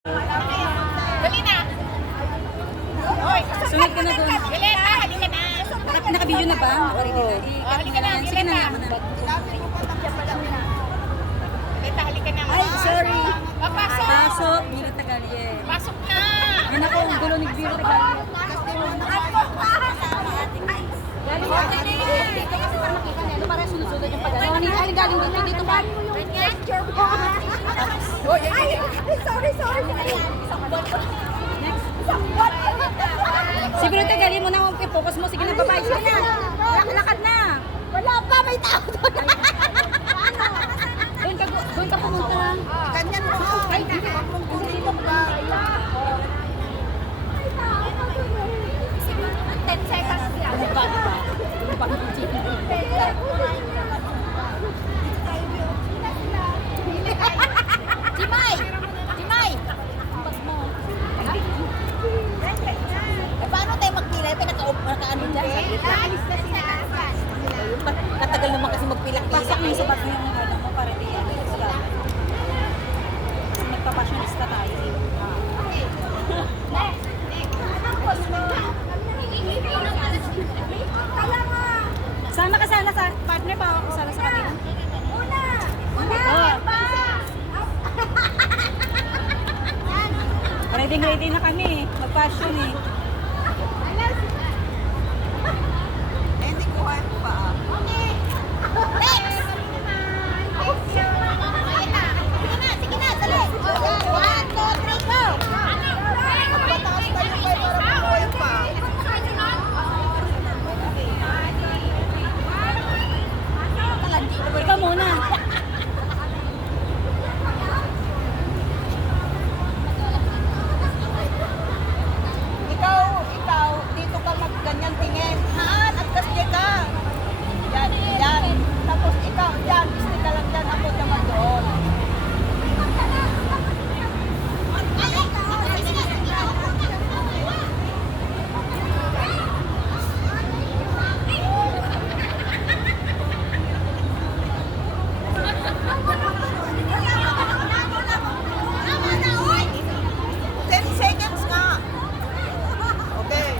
Dali na. Hoy, Sunod ka na doon. dali na, halika na. Naka-video na ba? Naka-video na. Halika na, Sige na, naman na. Halika, halika na. Ay, sorry. Papasok. Pasok, Biro Tagalye. Pasok na. Yan ako, ang gulo ni Biro Tagalye. Galing mo tayo na yun. Dito kasi para makita nila, para sunod-sunod yung pagano. Ay, galing dito, dito ba? Ay, sorry. Next. Si Biro Tagalye mo na, focus mo. Sige na, babae. Sige na. Lakad na. Wala pa, may tao doon. Doon ka pumunta. Ganyan mo. Ay, dito ba? 10 seconds lang. Jimay! Paano tayo magpila? Pinaka-ano dyan sa gitna? Katagal naman kasi magpila-pila. Pasok mo sa bag yung ano mo para di yan. Kasi nagpapasyonista tayo. Sama ka sana sa partner pa ako sana sa kanila. Ready na kami. Mag-passion eh. Hindi ko pa. Sige na, dali. 1, 2, 3, go! Pataas tayo kayo para makuha pa. Ikaw muna. Ikaw, dito ka magganyan tingin. Haan, agkas niya ka. Yan. Tapos ikaw, yan, gusto ka lang dyan, ako naman doon. Seconds nga. Okay.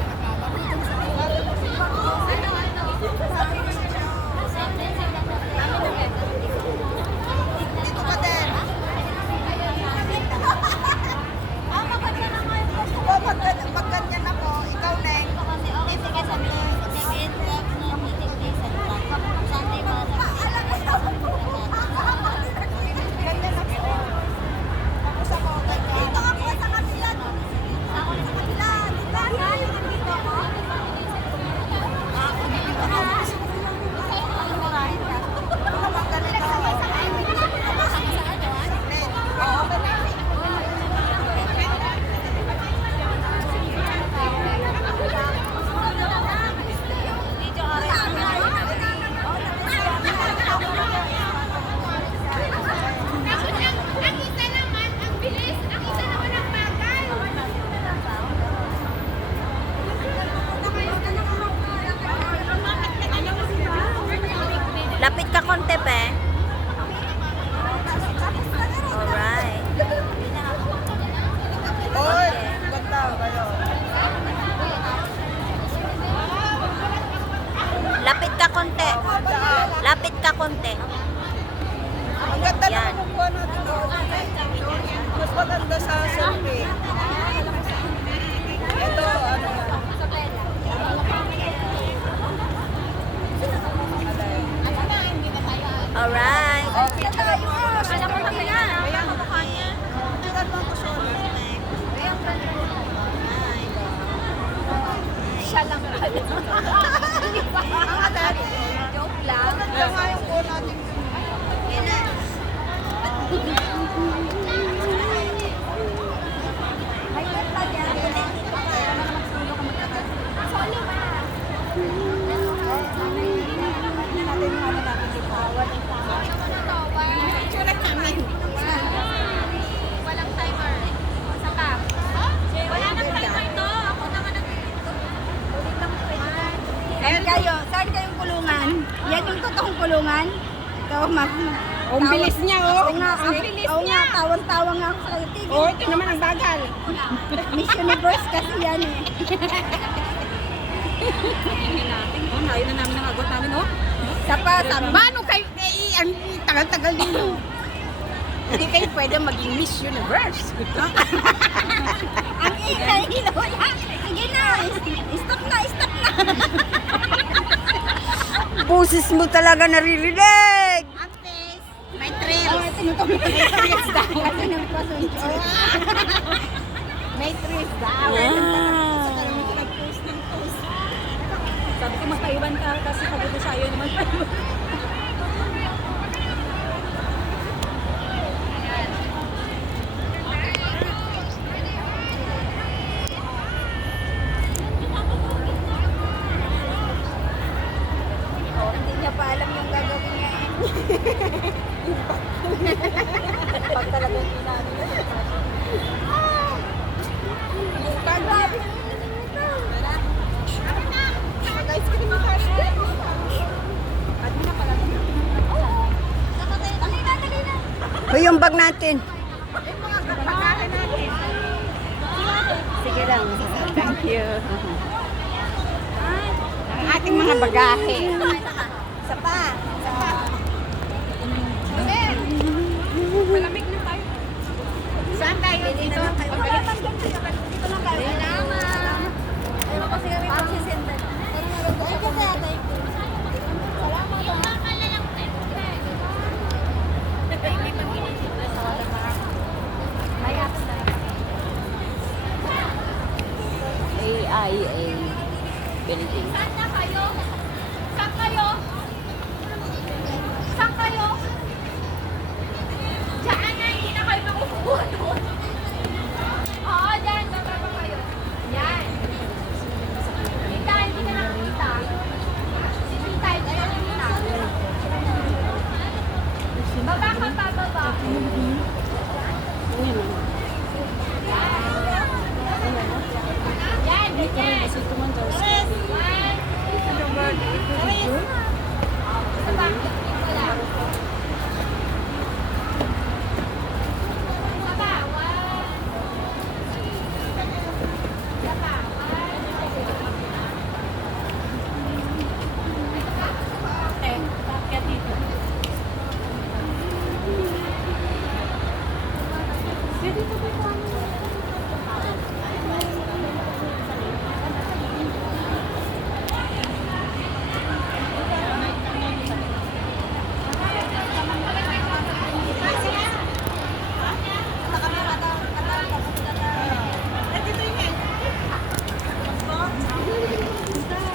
Dito ka din. Pag ganyan ako, ikaw na dito ka sa ganyan ako. Tapos ako, dito ako sa kanila. Ako sa kanila. Dito ako. Ang isa naman, ang bilis. Ang isa naman ang bagal. Lapit ka konti, pe. Alright. Oy, ganda kayo. Lapit ka konti. Lapit ka konti. Ang ganda Yan. na kukuha natin doon. Mas maganda sa selfie. Ito, ano yan. Alright. Alam mo na kaya. Kaya kamukha niya. Siya lang pala. Joke lang. Maganda nga yung kuha natin. Walang timer. Saka. Wala nang timer to. Ako naman ang Saan kayo? Saan kayong kulungan? Yan yung totoong kulungan? Ito, ma'am. Ang bilis niya, oh. Oo nga, Ang bilis oo nga, niya. tawan-tawa nga ako sa tigil. Oh, ito naman ang bagal. Miss Universe kasi yan eh. Hindi natin. Oh, ayaw na namin ang agot namin, oh. Sapa, sabi ba? Paano kayo? Ang tagal-tagal dito. Hindi kayo pwede maging Miss Universe. Ang ingay, wala. Sige na, stop na, stop na. Boses mo talaga naririnig. Antes. May Oh, thrills. tinutong may tris daw. Kasi nagpasunod. May tris daw. Nag-post ng post. Sabi ko magpaiwan ka kasi sabi ko siya yun magpaiwan. Hindi niya pa alam yung gagawin niya. Pag talagang inaano niya. Hoy, yung bag natin. Sige lang. Thank you. Ang ating mga bagahe. Isa pa. Malamig na tayo. Saan tayo dito? Dito lang tayo. Salamat. Ayun kasi kami magsisendan. Thank you, sir. Thank you. AIA building. Saan na kayo? Saan kayo? Saan kayo? Diyan na, hindi na kayo makukuha doon. Oo, dyan. Baba pa kayo. Yan. Tita, hindi ka nakikita. Si Tita, hindi ka nakikita. Baba ka pa, baba. Yan, ganyan.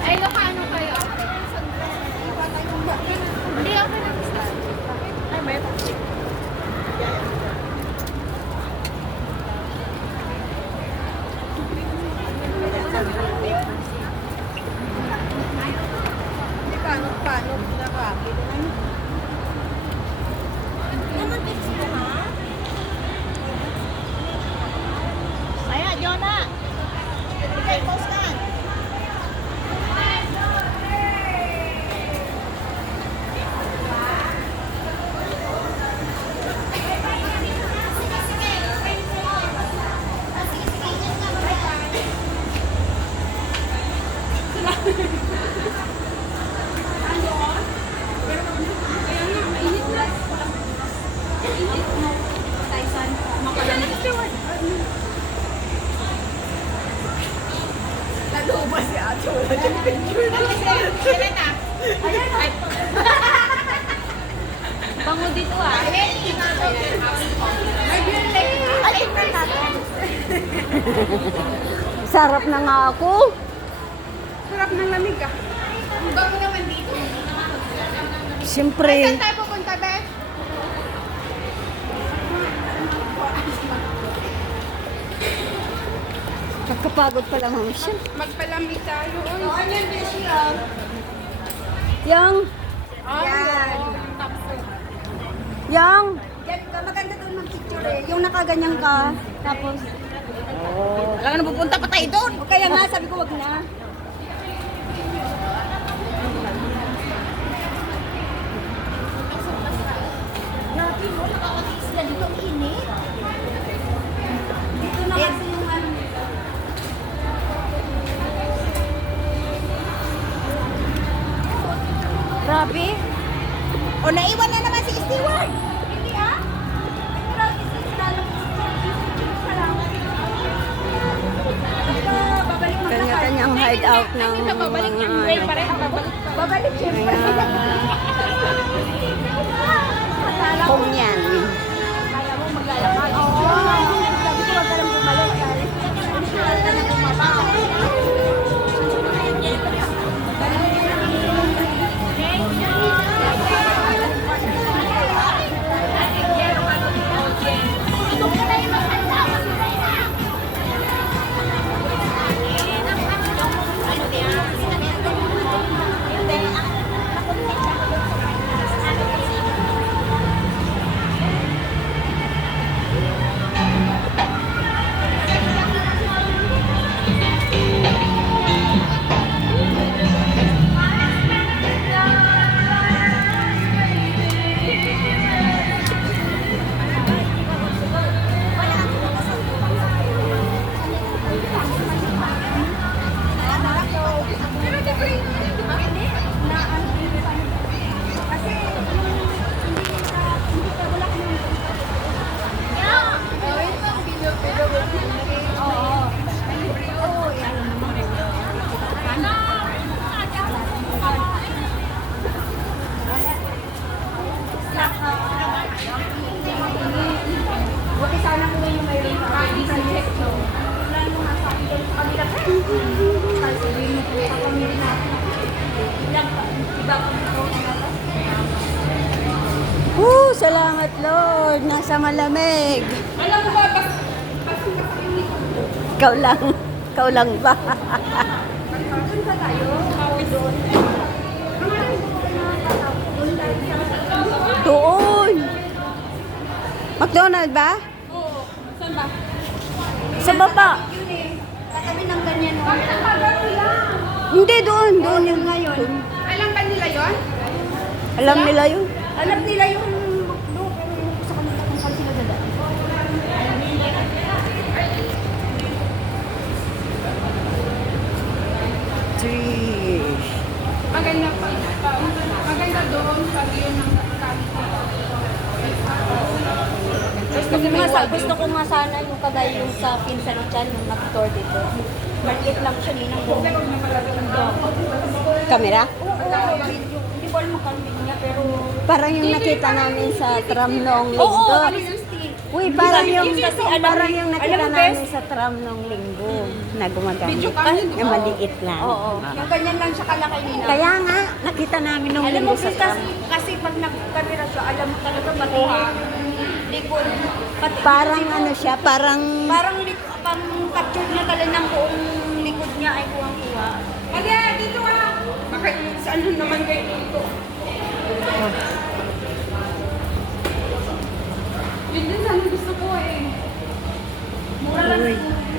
Ay, Ilocano kayo? Hindi ako Ay, may Paano nakakabili? Ayan, Jonah. Okay, post na. Lalo si Ate, wala dyan picture na. Sila na. Ay. bango dito ah. Sarap na nga ako. Sarap ng lamig ah. Bango naman dito. Siyempre. Saan tayo pupunta, Beth? Nagkapagod pala mami siya. Magpalamig tayo. Yang. Yan. Yang. Yan, maganda doon mag-picture eh. Yung nakaganyan ka. Tapos, Wala ka na pupunta pa tayo doon. o kaya nga, sabi ko wag na. Sabi mo, nakakatiis na dito, init. Dito na kasi yung ano. Grabe. O, naiwan na naman si Stewart. Hindi ah. Pero kasi salamat sa salamat. Babalik kanya-kanyang hideout ng Babalik yung mga break ano. pa rin. Babalik yung break. Ayan. Kung yan. Kaya mo maglalakad. Oo. Sabi ko, wag ka lang bumalik. Wag ka lang bumaba. Buti sana kung yung mayroon ka. Hindi sa check, no? Wala nung nasa akin doon sa kanila. Kasi hindi mo po sa pamilya natin. Ilang pa? Iba pa mo Salamat Lord. Nasa malamig. alam mo ba, Ikaw lang. Ikaw lang ba? doon ba tayo? Doon. Doon. McDonald ba? Oo. Saan ba? Sa baba. Yun eh. Katabi ng ganyan. Bakit ang bagal nila? Hindi doon. Doon yung Ngayon. Alam ba nila yon? Alam nila yun. Alam nila yung McDo, pero yung sa kanila kung saan sila dadaan. Trish. Maganda pa. Maganda doon pag yun ang Gusto ko nga sana yung kagaya yung sa pinsan dyan, yung nag-tour dito. Maliit lang siya ninang Kamera? Oo, video. Hindi ko alam kung video niya, pero... Parang yung nakita namin sa tram noong linggo. Oo, kami ng steel. Uy, parang Sabi ko, yung, kasi parang yung nakita alam mo, namin best? sa tram noong linggo na gumagamit. Video kami, di ba? Na maliit lang. Oo. Yung ganyan lang siya kalaki nila. Kaya nga, nakita namin noong Alam mo, linggo sa best, tram. kasi pag nagkamera siya, alam mo talaga pati likod. Pati, Parang ano siya, parang... Parang pang capture niya talaga ng buong likod niya ay kuwang-kuwa. Kaya dito ah! Bakit saan naman kayo dito?